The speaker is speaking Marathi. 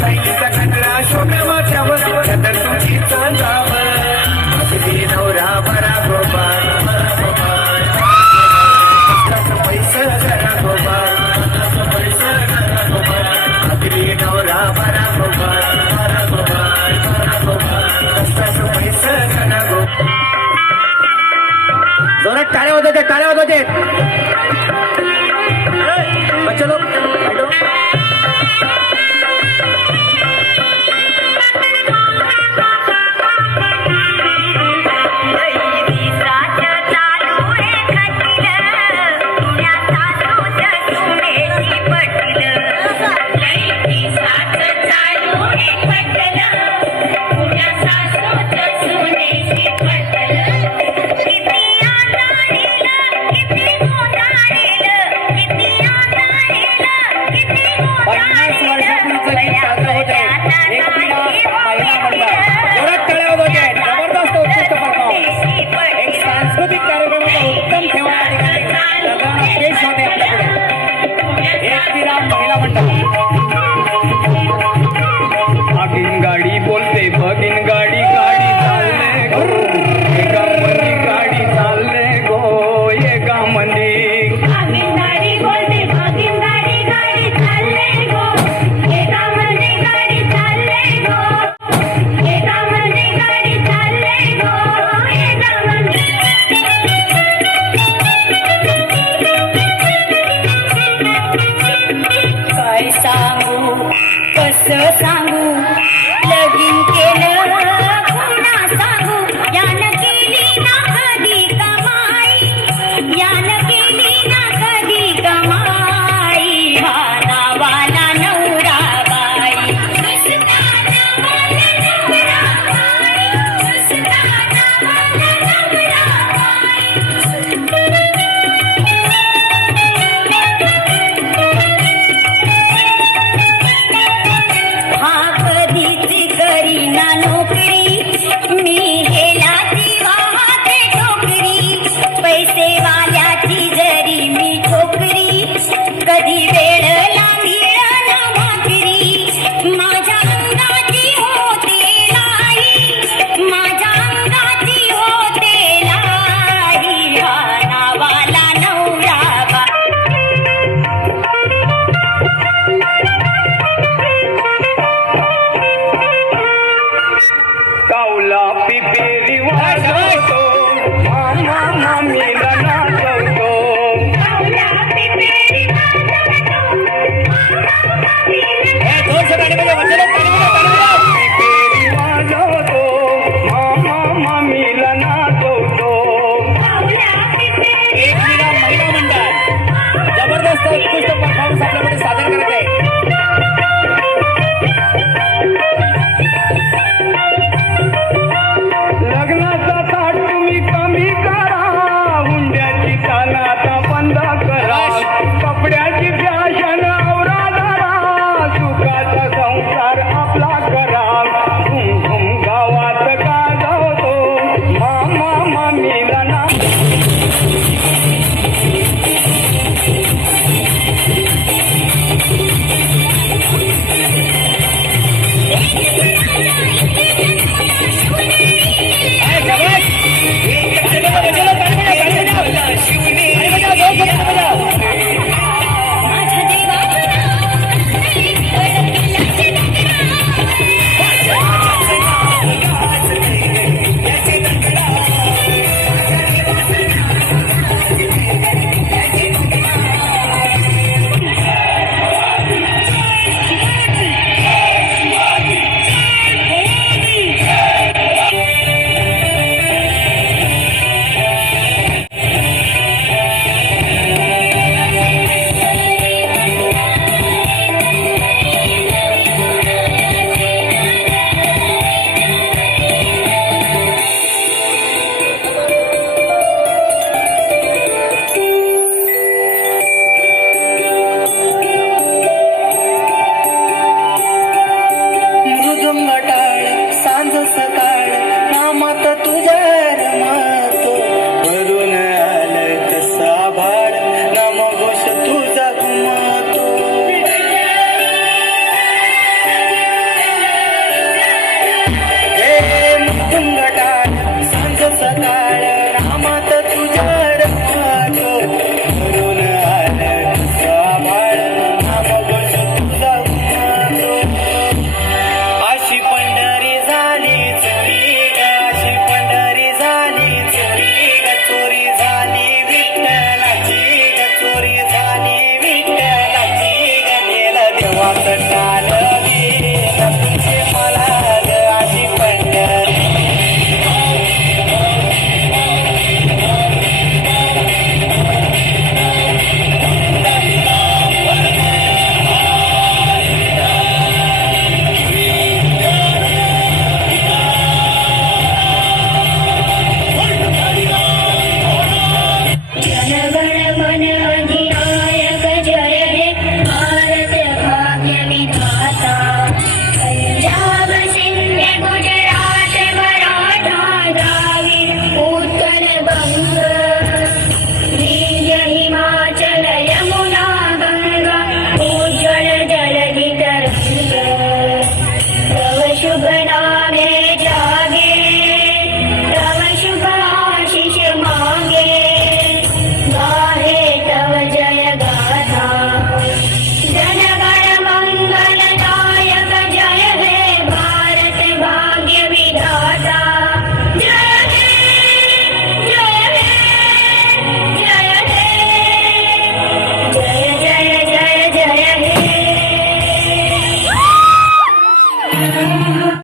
साईचा कटळा शोभे माथ्यावर कदर तुझी चांदावर अगदी नवरा बरा गोपाळ पैसा जरा गोपाळ अगदी नवरा बरा गोपाळ पैसा जरा गोपाळ जोरात टाळ्या वाजवते टाळ्या वाजवते चलो भगीन गाडी बोलते भगीन गाडी गाडी चालले गो एका मंदी गाडी चालले गो एका मंदी भगीन गाडी बोलते भगीन गाडी गाडी चालले गो एका मंदी गाडी चालले गो एका मंदी गाडी चालले गो एका मंदी काय सांगू कसं सांगू लगीन केलं पुन्हा सांगू यानं केली ना कधी कमाई यानं केली ना कधी कमाई हा नावाला नवरा बाई हा कधीच करीना नोकरी मी हेलाची वाहते ठोकरी पैसे वाल्याची जरी मी ठोकरी कधी वेळला मिळना भाकरी माझ्या अंगाची होते लाई माझ्या अंगाची होते लाई हा नावाला नवरा बाई कावला पिपेरी वाजवतो मामा मामीला नाचवतो पिपेरी वाजवतो मामा मामीला नाचवतो एक महिला मंडळ जबरदस्त उत्कृष्ट परफॉर्मन्स आपल्याकडे सादर करत आहे लग्नाचा ताट तुम्ही कमी करा हुंड्याची चाल आता बंद करा कपड्याची फॅशन आवरा धरा सुखाचा संसार आपला